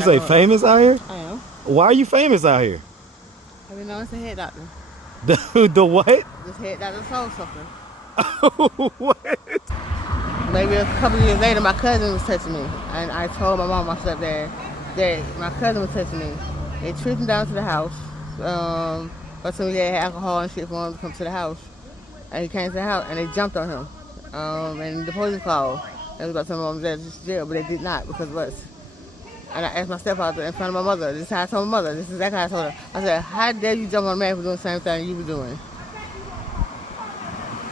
You say famous out here? I am. Why are you famous out here? I've been known as a head doctor. The what? This head doctor soul sucker. What? Maybe a couple of years later, my cousin was touching me. And I told my mom, my stepdad, that my cousin was touching me. They tricked him down to the house. But some they had alcohol and shit for him to come to the house. And he came to the house and they jumped on him. And the police called. They was about to tell my mom that was jail, but they did not because of us. And I asked my stepfather in front of my mother. This is how I told my mother. This is exactly how I told her. I said, how dare you jump on a man for doing the same thing you were doing?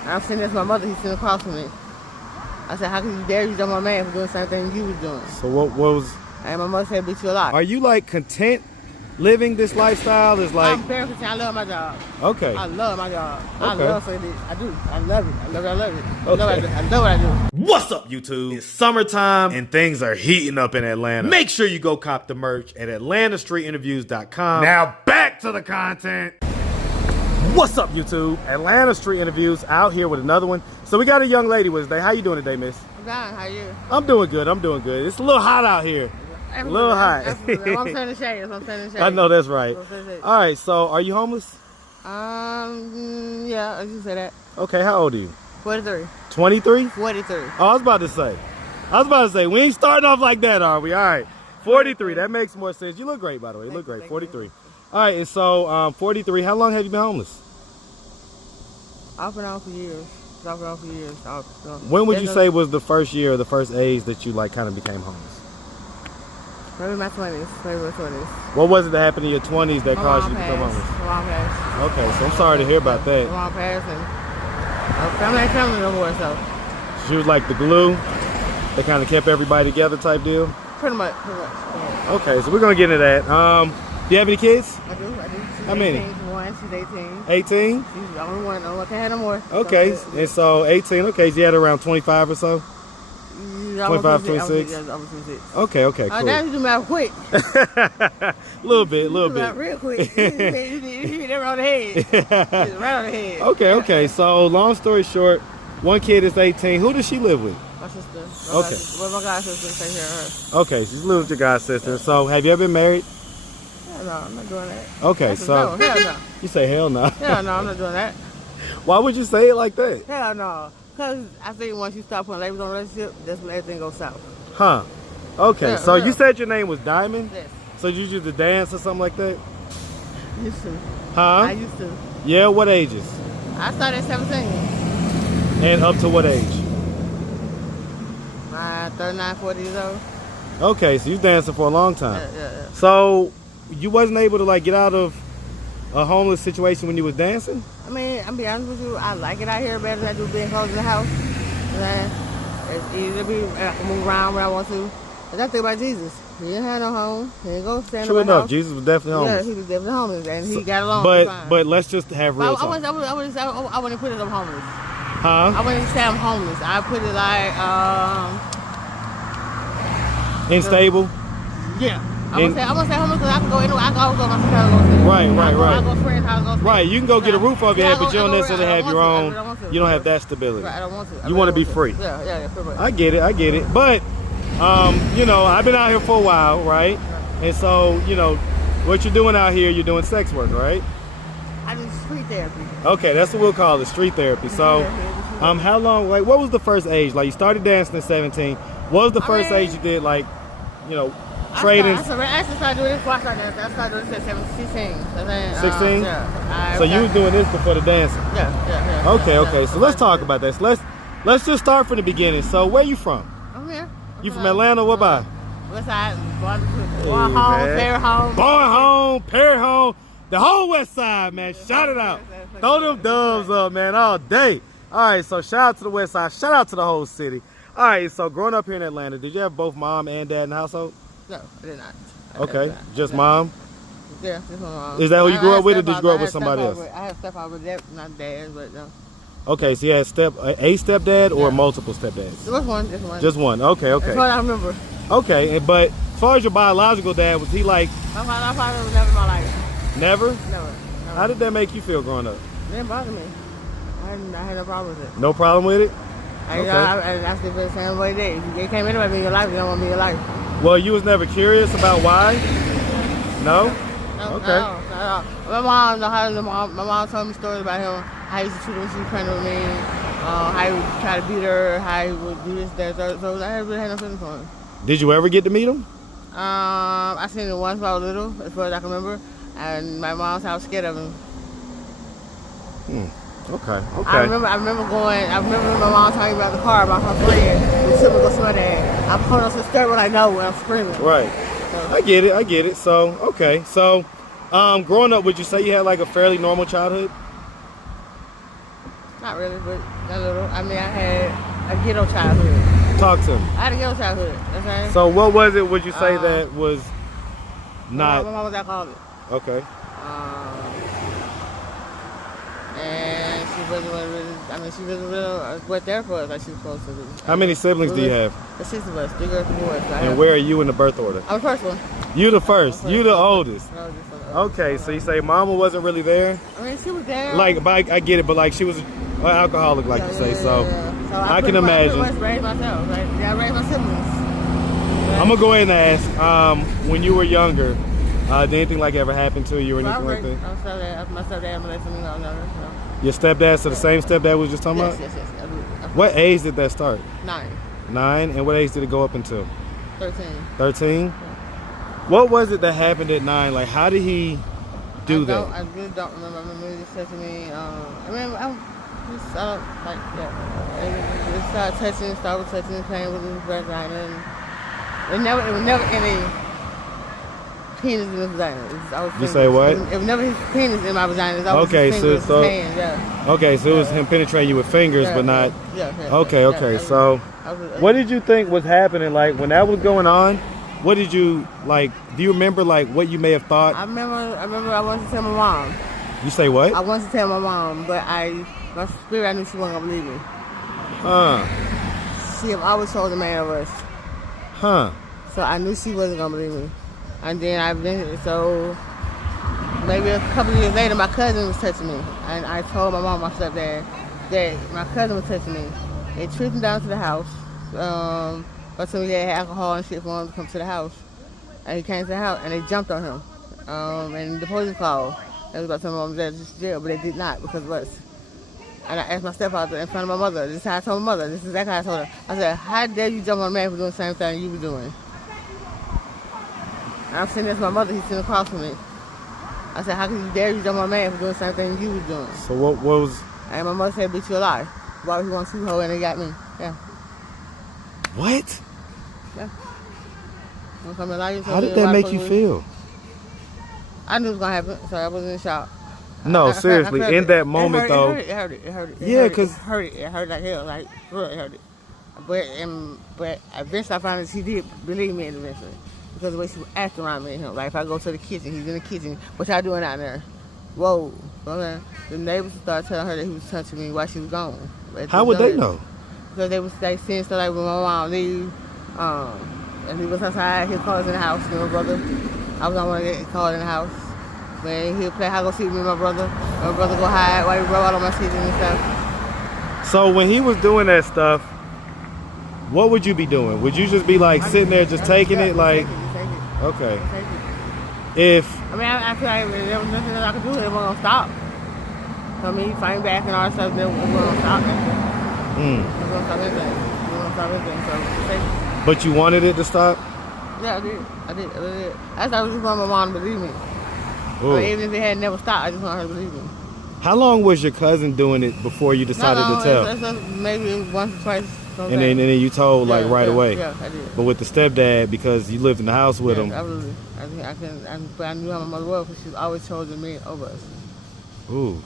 And I'm sitting next to my mother. He's sitting across from me. I said, how can you dare you jump on a man for doing the same thing you was doing? So what was... And my mother said, beat you a lot. Are you like content living this lifestyle? Is like... I'm very content. I love my job. Okay. I love my job. Okay. I love it. I do. I love it. I love it. I love it. I Okay. love what I do. I love what I do. What's up, YouTube? It's summertime and things are heating up in Atlanta. Make sure you go cop the merch at AtlantaStreetInterviews.com. Now back to the content. What's up, YouTube? Atlanta Street Interviews out here with another one. So we got a young lady with us today. How you doing today, miss? I'm fine. How are you? I'm doing good. I'm doing good. It's a little hot out here. A little hot. I'm turning the shades. I'm turning the shades. I know that's right. All right, so are you homeless? Yeah, I just say that. Okay, how old are you? 43. 23? 43. Oh, I was about to say, we ain't starting off like that, are we? All right, 43, that makes more sense. You look great, by the way. You look great, 43. All right, and so 43, how long have you been homeless? Off and on for years. Off and on for years. When would you say was the first year or the first age that you like kind of became homeless? Maybe my 20s. Maybe my 20s. What was it that happened in your 20s that caused you to become homeless? My mom passed. Okay, so I'm sorry to hear about that. My mom passed and family ain't family no more, so. She was like the glue that kind of kept everybody together type deal? Pretty much. Yeah. Okay, so we're going to get into that. Do you have any kids? I do. She's How many? 18, one, she's 18. 18? She's the only one. I can't have no more. Okay, So, and so 18, okay, so you had around 25 or so? 25, 26? I was 26. Okay, cool. Now you do math quick. little bit. Real quick. You hit that right on the head. Right on the head. Okay, so long story short, one kid is 18. Who does she live with? My sister. Okay. Well, my god sister take care of her. Okay, she lives with your god sister. So have you ever been married? Hell no, I'm not doing that. Okay, so no, hell no. You say hell no. Hell no, I'm not doing that. Why would you say it like that? Hell no. Because I think once you start putting labels on a relationship, that's when everything goes south. Huh. Okay, Yeah, so yeah. you said your name was Diamond? Yes. So you used to dance or something like that? Used to. Huh? I used to. Yeah, what ages? I started at 17. And up to what age? 39, 40 years old. Okay, so you was dancing for a long time. Yeah. So you wasn't able to like get out of a homeless situation when you was dancing? I mean, I'm be honest with you, I like it out here better than I do being close to the house. You know, it's easy to be, I can move around where I want to. But I think about Jesus. He didn't have no home. He didn't go stand in True my enough, house. Jesus was definitely homeless. Yeah, he was definitely homeless, and he got along fine. But let's just have real talk. I wouldn't put it up homeless. Huh? I wouldn't say I'm homeless. I put it like, Unstable? yeah. I'm gonna say homeless because I can go anywhere. I can always go to my sister's house. Right. I go to friends' house. Right, you can go get a roof over your Yeah, head, but you don't necessarily have your own. I don't want to. You don't have that stability. Right, I don't want to. You want to be free. Yeah, pretty much. I get it. But, you know, I've been out here for a while, right? And so, you know, what you're doing out here, you're doing sex work, right? I do street therapy. Okay, that's what we'll call it, street therapy. So, how long, like, what was the first age? Like, you started dancing at 17. What was the first age you did, like, you know, trading? I actually started doing this before I started dancing. I started doing this at 16. 16? Yeah. So you was doing this before the dancing? Yeah. Okay. So let's talk about this. Let's just start from the beginning. So where you from? I'm here. You from Atlanta? What by? West Side. Born home, Perry home. Born home, Perry home. The whole West Side, man. Shout it out. Throw them doves up, man, all day. All right, so shout out to the West Side. Shout out to the whole city. All right, so growing up here in Atlanta, did you have both mom and dad in the household? No, I did not. Okay, just mom? Yeah, just my mom. Is that who you grew up with, or did you grow up with somebody else? I have stepfather, not dad, but no. Okay, so you had a stepdad or multiple stepdads? Just one. Just one, okay. That's what I remember. Okay, but as far as your biological dad, was he like? My father was never in my life. Never? Never. How did that make you feel growing up? It didn't bother me. I had no problem with it. No problem with it? I still feel the same way they. If you came anywhere in your life, you don't want me in your life. Well, you was never curious about why? No? No, Okay. no. My mom told me stories about him, how he used to treat her when she was pregnant with me, how he would try to beat her, how he would do this, that, so I really had no feelings for him. Did you ever get to meet him? I seen him once when I was little, as far as I can remember, and my mom's house scared of him. Okay. I remember my mom talking about the car about her friend who took me to go see my dad. I'm holding on to the steering wheel, I know when I'm screaming. Right. So. I get it. So, okay. So, growing up, would you say you had like a fairly normal childhood? Not really, but a little. I mean, I had a ghetto childhood. Talk to me. I had a ghetto childhood. Okay. So, what was it? Would you say that was not? My mom was alcoholic. Okay. And she wasn't really went there for us like she was supposed to do. How many siblings do you have? There's 6 of us, 3 girls, 2 boys. And where are you in the birth order? I'm the first one. You the first. You the oldest. No, Okay, so you say mama wasn't really there? I mean, she was there. Like, but I get it, but like she was an alcoholic, like you say. So I can imagine. I raised myself. Like, I raised my siblings. I'm gonna go ahead and ask. When you were younger, did anything like ever happen to you or anything like that? My stepdad molested me when I was younger. So. Your stepdad, so the same stepdad we was just talking about? Yes. What age did that start? 9. 9, and what age did it go up until? 13. 13? Yeah. What was it that happened at 9? Like, how did he do that? I really don't remember. I remember he just said to me, started touching, playing with his vagina. And it was never any penis in his vagina. You say what? It was never his penis in my vagina. It was always his fingers, his hands, yeah. Okay, so it was him penetrating you with fingers, but not. Yeah. Okay. So, what did you think was happening? Like when that was going on, what did you like? Do you remember like what you may have thought? I remember. I wanted to tell my mom. You say what? I wanted to tell my mom, but my spirit, I knew she wasn't gonna believe me. She have always told the man of us. So I knew she wasn't gonna believe me. And then so maybe a couple of years later, my cousin was touching me. And I told my mom, my stepdad, that my cousin was touching me. They tripped him down to the house. But somebody had alcohol and shit for him to come to the house. And he came to the house and they jumped on him. And the police called. They was about to tell my mom that was jail, but they did not because of us. And I asked my stepfather in front of my mother. This is how I told my mother. This is exactly how I told her. I said, how dare you jump on a man for doing the same thing you were doing? And I'm sitting next to my mother, he's sitting across from me. I said, how can you dare you jump on a man for doing the same thing you was doing? So what was... And my mother said, bitch, you a lie. Why would he want to shoot her and they got me? Yeah. What? Yeah. How did that make you feel? I knew it was going to happen, so I wasn't in shock. No, seriously, in that moment though. It hurt. It hurt. Yeah, because... It hurt like hell, like, really hurt it. But eventually I found that she did believe me eventually. Because of the way she would act around me and him. Like if I go to the kitchen, he's in the kitchen. What y'all doing out there? Whoa. Okay. The neighbors started telling her that he was touching me while she was gone. How would they know? Because they was seeing stuff like when my mom leave, and he was outside, his cars in the house, my brother. I was on one to get called in the house. When he'll play, I go see me and my brother. My brother go hide while he rub out on my seats and stuff. So when he was doing that stuff, what would you be doing? Would you just be like sitting there just taking it like... Okay. I feel like there was nothing that I could do. It wasn't going to stop. So me fighting back and all that stuff, it wasn't going to stop anything. It wasn't going to stop anything. It wasn't going to stop anything. So, but you wanted it to stop? Yeah, I did. I thought I was just wanting my mom to believe me. But even if it had never stopped, I just wanted her to believe me. How long was your cousin doing it before you decided to tell? It's maybe once or twice. And then you told right away. Yeah, I did. But with the stepdad, because you lived in the house with him. Absolutely. But I knew how my mother was because she always chosen me over us. Ooh.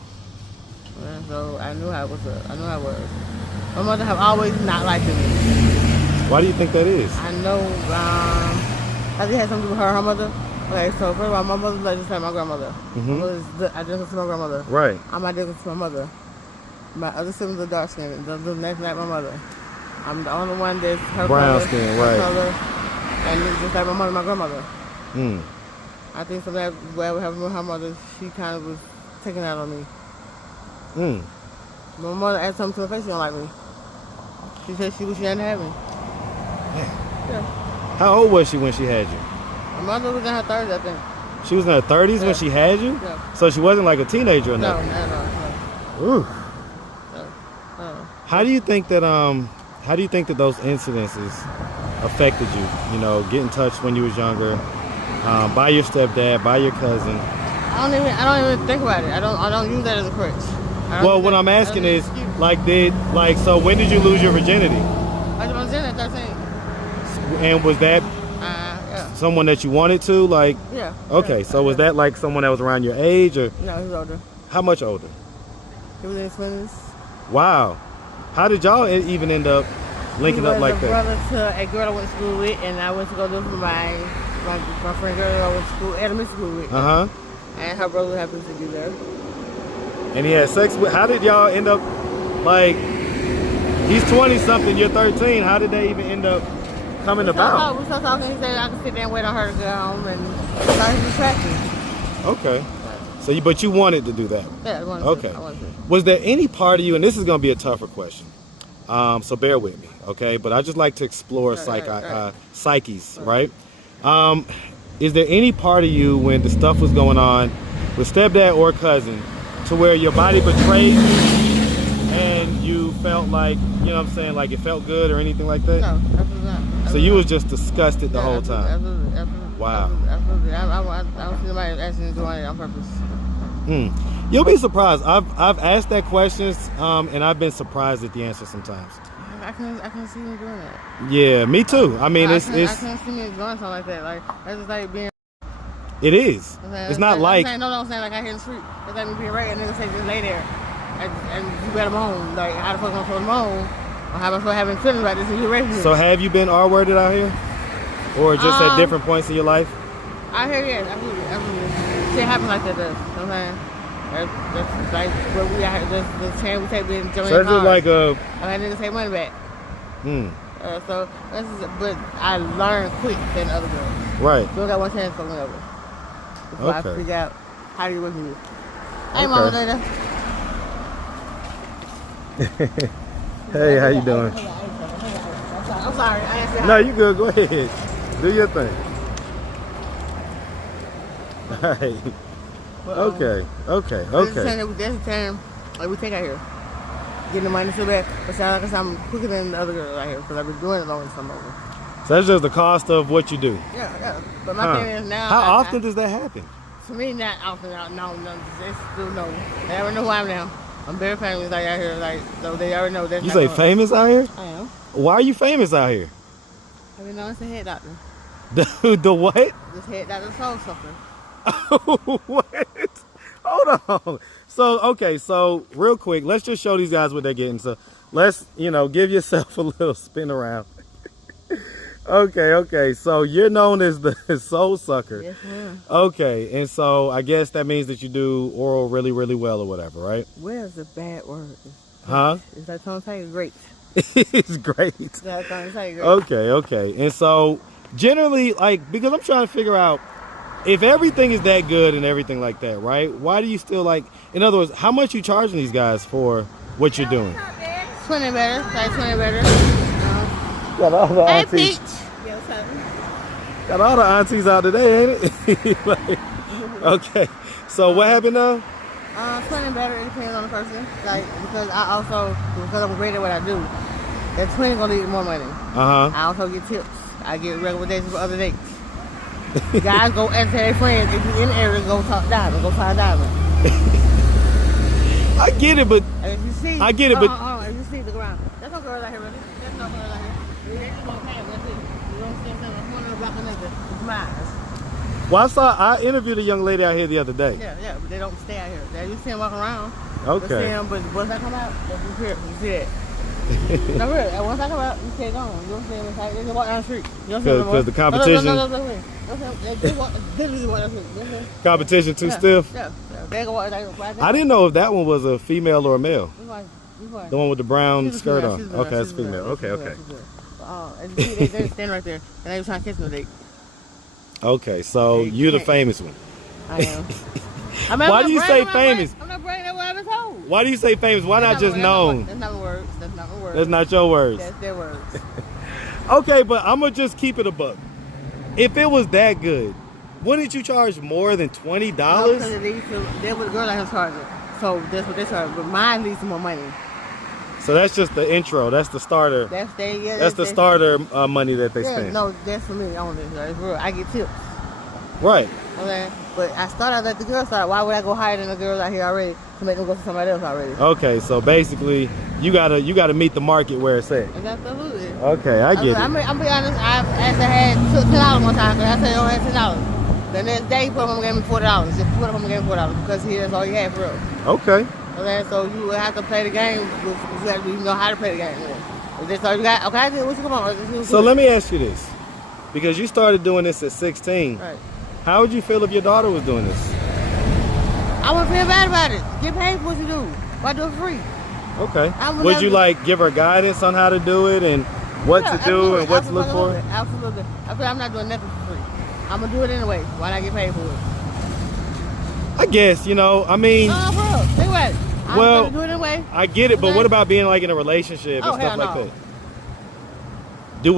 Yeah, so I knew how it was. My mother have always not liked me. Why do you think that is? I know. I think it had something to do with her and her mother. Okay, so first of all, my mother's just like my grandmother. My mother's identical to my grandmother. Right. I'm identical to my mother. My other siblings are dark skinned. The next like my mother. I'm the only one that's her brown color, skin, right? Color, and it's just like my mother, my grandmother. I think from that way we have with her mother, she kind of was taking out on me. My mother asked something to her face, she don't like me. She said she wish she hadn't had me. Yeah. How old was she when she had you? My mother was in her 30s, I think. She was in her 30s when she had you? Yeah. So she wasn't like a teenager or nothing? No. Ooh. How do you think that those incidences affected you? You know, get in touch when you was younger, by your stepdad, by your cousin. I don't even think about it. I don't use that as a crutch. Well, what I'm asking is, so when did you lose your virginity? I was in at 13. And was that someone that you wanted to? Like, yeah. Okay, yeah, so was that like someone that was around your age, or? No, he was older. How much older? He was in his 20s. Wow. How did y'all even end up linking up like that? He was a brother to a girl I went to school with, and I went to go live with my friend girl I went to school, elementary school with. And her brother happens to be there. And he had sex with, how did y'all end up, like, he's 20 something, you're 13, how did they even end up coming about? We started talking, he said I could sit there and wait on her to go home, and started to be attractive. Okay. So but you wanted to do that? Yeah, I wanted to. Okay. Was there any part of you, and this is going to be a tougher question, so bear with me, okay? But I just like to explore psyches, right? Is there any part of you when the stuff was going on with stepdad or cousin to where your body betrayed you and you felt like, you know what I'm saying, like it felt good or anything like that? No, absolutely not. So you was just disgusted the whole time? Absolutely. Wow. Absolutely. I don't see nobody actually doing it on purpose. You'll be surprised. I've asked that questions, and I've been surprised at the answer sometimes. I can't see me doing that. Yeah, me too. I mean, I can't see me doing something like that. Like, that's just like being. It is. It's not like. I'm saying like out here in the street. It's like me being right, and niggas say just lay there, and you better moan. Like, how the fuck am I supposed to moan? Or how am I supposed to having feelings about this and you raping me? So have you been R-worded out here, or just at different points in your life? Out here, yes, absolutely. Shit happens like that, though. You know what I'm saying? That's like what we out here. The chance we take being Joanne. So it's just like a. I had niggas take money back. So but I learned quick than other girls. Right. You don't got one chance for me over. Before I figure out how to work with you. Hey, Mama Data. Hey, how you doing? I'm sorry. I ain't saying no, you good. Go ahead. Do your thing. Hey. Okay. That's the time like we take out here. Getting the money so bad, but sound like I'm quicker than the other girls out here because I've been doing it long as I'm over. So that's just the cost of what you do? Yeah. But my thing is now. How often does that happen? For me, not often. No. They still know. They already know who I am now. I'm very famous like out here. Like, so they already know that. You say famous out here? I am. Why are you famous out here? I've been known as a head doctor. The what? This head doctor soul sucker. What? Hold on. So real quick, let's just show these guys what they're getting. So let's, give yourself a little spin around. Okay. So you're known as the soul sucker. Yes, ma'am. Okay. And so I guess that means that you do oral really, really well or whatever, right? Well is a bad word. Huh? It's like someone say great. It's great. That's someone say great. Okay. And so generally, because I'm trying to figure out, if everything is that good and everything like that, right? Why do you still in other words, how much you charging these guys for what you're doing? 20 better. Like 20 better. Got all the Hey, aunties. Peach. Yeah, what's happening? Got all the aunties out today, ain't it? Okay. So what happened now? 20 better. It depends on the person. Because I'm great at what I do. That 20 gonna need more money. I also get tips. I get recommendations for other dates. Guys go and tell their friends, if you're in the area, go talk diamond, go find diamond. I get it, but and if you see, I get it, but if you see the ground, there's no girls out here, really. There's no girls out here. They just don't have that's it. You don't see them one of the block of niggas. It's mine. Well, I interviewed a young lady out here the other day. Yeah, but they don't stay out here. You see them walking around. Okay. You see them, but once I come out, you hear it. You see that. No, really. Once I come out, you can't go on. You don't see them inside. They just walk down the street. You don't see them. Because the competition. No. They walk down the street. Competition too stiff. Yeah. They go walk. I didn't know if that one was a female or a male. Which The one with the brown skirt on. She's Okay, that's a female. Okay. And you see, they stand right there, and they were trying to catch me. Date. Okay, so you're the famous one. I am. Why do you say famous? I'm not bragging. That's what I've been told. Why do you say famous? Why not just known? That's not my words. That's not your words. That's their words. Okay, but I'm gonna just keep it a buck. if it was that good, wouldn't you charge more than $20? No, because it leads to, that was the girl I was charging. So that's what they charge. But mine leads to more money. So that's just the intro. That's the starter. That's the starter money that they spend. No, that's for me only. It's real. I get tips. Right. Okay. But I started at the girl side. Why would I go higher than the girls out here already to make them go to somebody else already? Okay, so basically, you gotta meet the market where it's at. Absolutely. Okay, I get it. I'm be honest. I actually had $10 one time. Cause I said, "Oh, I had $10." The next day, he put up and gave me $40. Just put up and gave me $40 because that's all he had for real. Okay. Okay, so you have to play the game. You know how to play the game. If that's all you got, okay, what you come on? So let me ask you this, because you started doing this at 16. Right. How would you feel if your daughter was doing this? I wouldn't feel bad about it. Get paid for what you do. Why do it free? Okay. Would you like give her guidance on how to do it and what to do and what to look for? Absolutely. I feel I'm not doing nothing for free. I'm gonna do it anyway. Why not get paid for it? I guess, I mean. No, bro. Think about it. I'm gonna do it anyway. I get it, but what about being like in a relationship and stuff like that?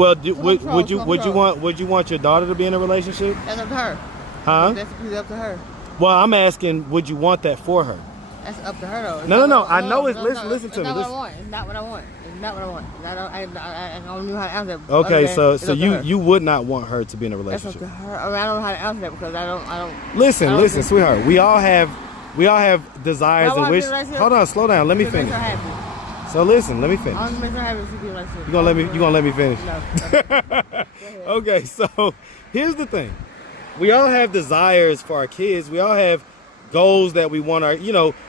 Would you want your daughter to be in a relationship? That's up to her. Huh? That's up to her. Well, I'm asking, would you want that for her? That's up to her though. No. I know it's listen to me. It's not what I want. It's not what I want. It's not what I want. I don't know how to answer that. Okay, so you would not want her to be in a relationship. That's up to her. I mean, I don't know how to answer that because I don't. Listen, sweetheart. We all have desires and wishes. Hold on, slow down. Let me finish. So listen, let me finish. I want to make her happy if she be like this. You gonna let me finish? No. Okay, so here's the thing. We all have desires for our kids. We all have goals that we want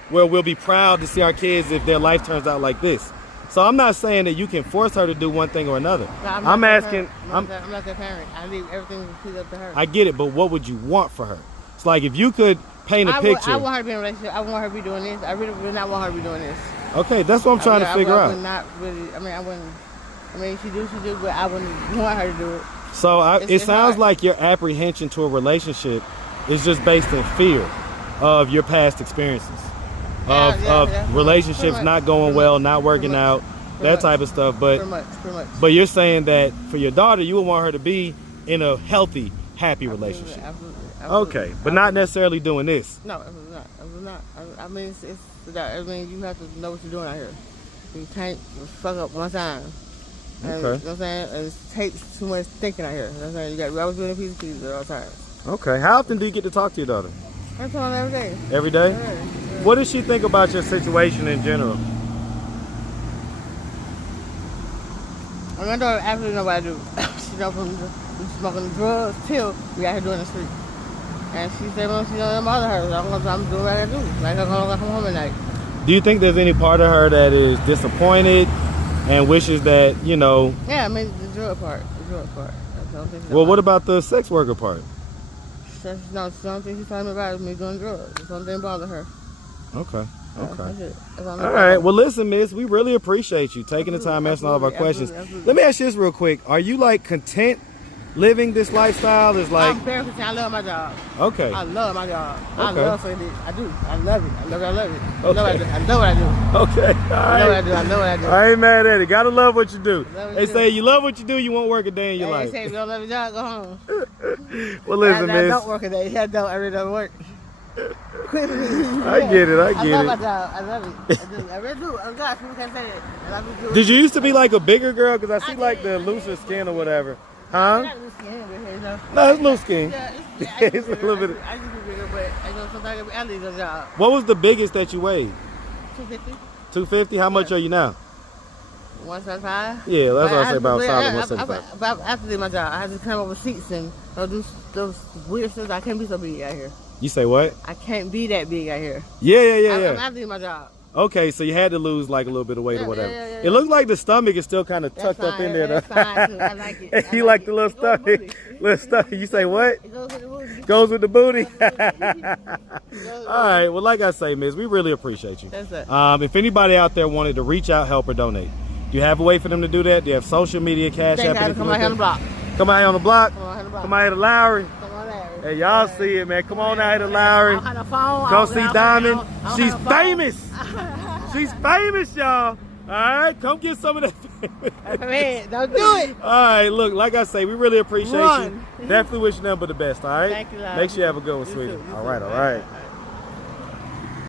where we'll be proud to see our kids if their life turns out like this. So I'm not saying that you can force her to do one thing or another. No, I'm asking. I'm not their parent. I leave everything up to her. I get it, but what would you want for her? It's like if you could paint a picture. I want her to be in a relationship. I want her to be doing this. I really would not want her to be doing this. Okay, that's what I'm trying to figure out. I would not really. I wouldn't. She do, but I wouldn't want her to do it. So it sounds like your apprehension to a relationship is just based in fear of your past experiences, of relationships not going well, not working out, that type of stuff. But pretty much. But you're saying that for your daughter, you would want her to be in a healthy, happy relationship. Absolutely. Okay, but not necessarily doing this. No, absolutely not. I mean, you have to know what you're doing out here. You can't fuck up one time. Okay. You know what I'm saying? And it takes too much thinking out here. You know what I'm saying? You got to always doing a piece of pieces at all times. Okay. How often do you get to talk to your daughter? I talk every day. Every day? Yeah. What does she think about your situation in general? My daughter absolutely know what I do. She know from smoking drugs till we out here doing the street. And she said, well, she don't bother her. So I'm doing what I do. Like her come home at night. Do you think there's any part of her that is disappointed and wishes that, Yeah, I mean, the drug part. Well, what about the sex worker part? No, something she's telling me about is me doing drugs. Something bother her. Okay. That's all right. Well, listen, miss, we really appreciate you taking the time answering all of our questions. Absolutely. Let me ask you this real quick. Are you, content living this lifestyle? I'm very content. I love my job. Okay. I love my job. Okay. I love it. I do. I love it. I love it. Okay. I know what I do. Okay. All right. I know what I do. I ain't mad at it. Gotta love what you do. They say you love what you do, you won't work a day in your life. They say if you don't love your job, go home. Well, listen, miss. I don't work a day. I really don't work. I get it. I love my job. I love it. I really do. Oh gosh, people can't say that. I love it. Did you used to be like a bigger girl? Because I see the looser skin or whatever. Huh? Not loose skin, no, it's loose skin. It's a little bit. I used to be bigger, but sometimes I leave a job. What was the biggest that you weighed? 250. 250? How much are you now? 175. Yeah, that's what I say, about solid 175. But I have to leave my job. I have to climb over seats and do those weird stuff. I can't be so big out here. You say what? I can't be that big out here. Yeah. I have to leave my job. Okay, so you had to lose a little bit of weight or whatever. Yeah. It looks like the stomach is still kind of tucked up in there. That's fine too. I like it. You like the little stomach? Little stomach. You say what? It goes with the booty. Goes with the booty. All right. Well, like I say, miss, we really appreciate you. That's it. If anybody out there wanted to reach out, help, or donate, do you have a way for them to do that? Do you have social media, cash app? Come out here on the block. Come out here on the block. Come out here to Lowry. Hey, y'all see it, man. Come on out here to Lowry. I'm on the phone. Go see Diamond. She's famous. She's famous, y'all. All right, come get some of that. Man, don't do it. All right, look, like I say, we really appreciate Run. you. Definitely wish you nothing but the best, all right? Thank you, love. Make sure you have a good one, You sweetie. too, you All too. right, all right.